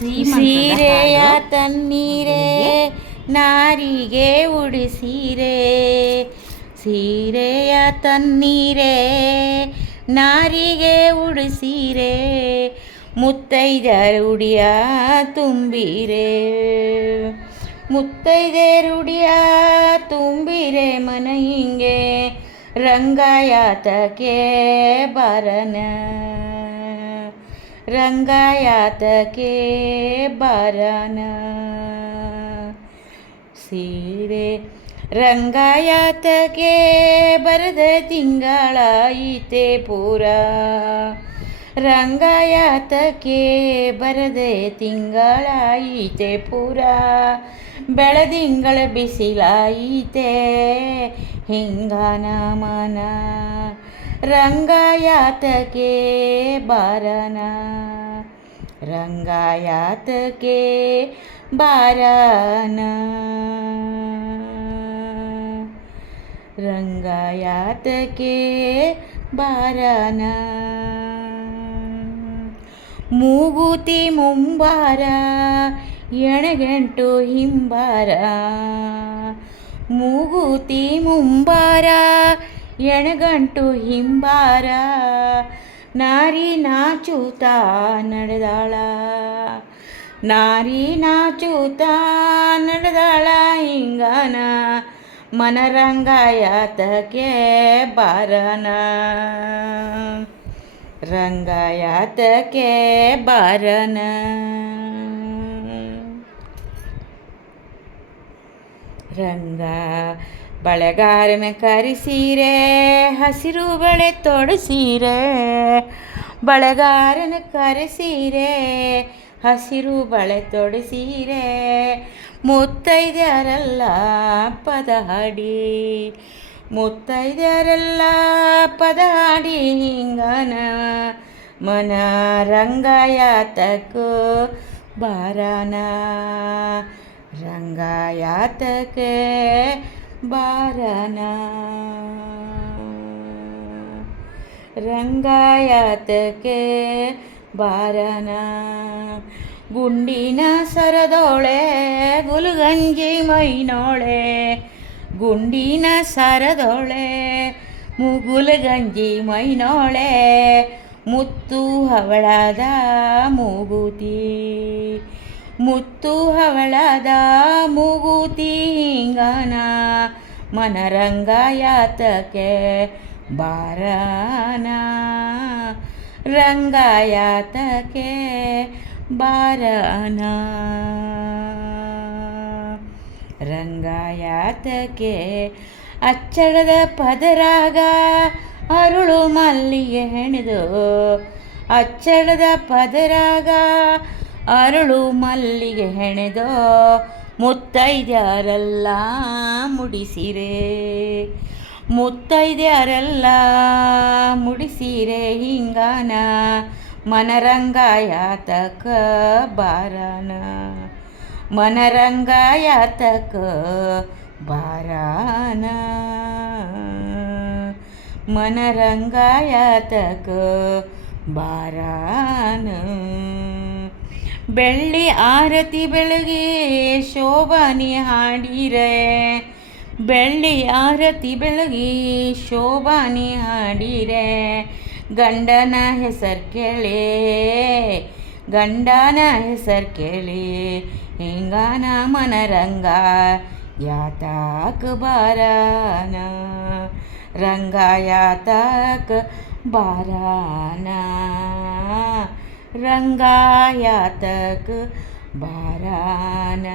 ಸೀರೆಯ ತನ್ನೀರೆ ನಾರಿಗೆ ಉಡಿಸೀರೆ, ಸೀರೆಯ ತನ್ನೀರೆ ನಾರಿಗೆ ಉಡಿಸೀರೆ, ಮುತ್ತೈದೆಯರ ಉಡಿಯ ತುಂಬಿರೆ, ಮುತ್ತೈದೆಯರ ಉಡಿಯ ತುಂಬಿರೆ ಮನ ಹಿಂಗೆ ರಂಗಾಯಾತಕ್ಕೆ ಬಾರನ, ರಂಗಾಯಾತಕ್ಕೆ ಬಾರನ. ಸೀರೆ ರಂಗಾಯಾತಕ್ಕೆ ಬರದ ತಿಂಗಳಾಯಿತೆ ಪೂರ, ರಂಗಾಯಾತಕ್ಕೆ ಬರದೆ ತಿಂಗಳಾಯಿತೆ ಪೂರ, ಬೆಳದಿಂಗಳ ಬಿಸಿಲಾಯಿತೆ ಹಿಂಗಾನ ಮನ, ರಂಗಾಯಾತಕ್ಕೆ ಬಾರನ, ರಂಗಾಯಾತಕ್ಕೆ ಬಾರನ, ರಂಗಾಯಾತಕ್ಕೆ ಬಾರನ. ಮೂಗುತಿ ಮುಂಬಾರ ಎಣೆಗಂಟು ಹಿಂಬಾರ, ಮೂಗುತಿ ಮುಂಬಾರ ಎಣೆಗಂಟು ಹಿಂಬಾರ, ನಾರಿ ನಾಚುತ್ತಾ ನಡೆದಾಳ, ನಾರಿ ನಾಚುತ್ತಾ ನಡೆದಾಳ ಹಿಂಗಾನ ಮನರಂಗಾಯಾತಕ್ಕೆ ಬಾರನ, ರಂಗಾಯಾತಕ್ಕೆ ಬಾರನ. ರಂಗ ಬಳೆಗಾರನ ಕರೆಸೀರೆ ಹಸಿರು ಬಳೆ ತೊಡಿಸೀರೆ, ಬಳೆಗಾರನ ಕರೆಸೀರೆ ಹಸಿರು ಬಳೆ ತೊಡಿಸೀರೆ, ಮುತ್ತೈದೆಯರೆಲ್ಲ ಪದ ಹಾಡಿ, ಮುತ್ತೈದೆಯರೆಲ್ಲ ಪದ ಹಾಡಿ ಹಿಂಗನ ಮನ ರಂಗಾಯಾತಕ್ಕೂ ಬಾರನ, ರಂಗಾಯಾತಕ್ಕೆ ಬಾರನ, ರಂಗಾಯಾತಕ್ಕೆ ಬಾರನ. ಗುಂಡಿನ ಸರದೋಳೆ ಗುಲಗಂಜಿ ಮೈನೋಳೆ, ಗುಂಡಿನ ಸರದೋಳೆ ಮುಗುಲಗಂಜಿ ಮೈನೋಳೆ, ಮುತ್ತು ಹವಳದ ಮೂಗುತಿ, ಮುತ್ತು ಹವಳದ ಮೂಗುತಿ ಹಿಂಗನ ಮನರಂಗಾಯಾತಕ್ಕೆ ಬಾರನ, ರಂಗಾಯಾತಕ್ಕೆ ಬಾರನ, ರಂಗಾಯಾತಕ್ಕೆ. ಅಚ್ಚಳದ ಪದರಾಗ ಅರುಳು ಮಲ್ಲಿಗೆ ಹೆಣೆದು, ಅಚ್ಚಳದ ಪದರಾಗ ಅರುಳು ಮಲ್ಲಿಗೆ ಹೆಣೆದು, ಮುತ್ತೈದೆಯರೆಲ್ಲ ಮುಡಿಸಿರೆ, ಮುತ್ತೈದೆಯರೆಲ್ಲ ಮುಡಿಸಿರೆ ಹಿಂಗಾನ ಮನರಂಗಾಯಾತಕ್ಕ ಬಾರನ, ಮನರಂಗಾಯಾತಕ್ಕ ಬಾರನ, ಮನರಂಗಾಯಾತಕ್ಕ ಬಾರನ. ಬೆಳ್ಳಿ ಆರತಿ ಬೆಳಗಿ ಶೋಭಾನಿ ಹಾಡಿರೆ, ಬೆಳ್ಳಿ ಆರತಿ ಬೆಳಗಿ ಶೋಭಾನಿ ಹಾಡಿರೆ, ಗಂಡನ ಹೆಸರು ಕೇಳಿ, ಗಂಡನ ಹೆಸರು ಕೇಳಿ ಹಿಂಗಾನ ಮನರಂಗಾಯಾತಕ್ಕ ಬಾರನ, ರಂಗಾಯಾತಕ್ಕ ಬಾರನ, ರಂಗಾಯಾತಕ್ಕ ಬಾರನ.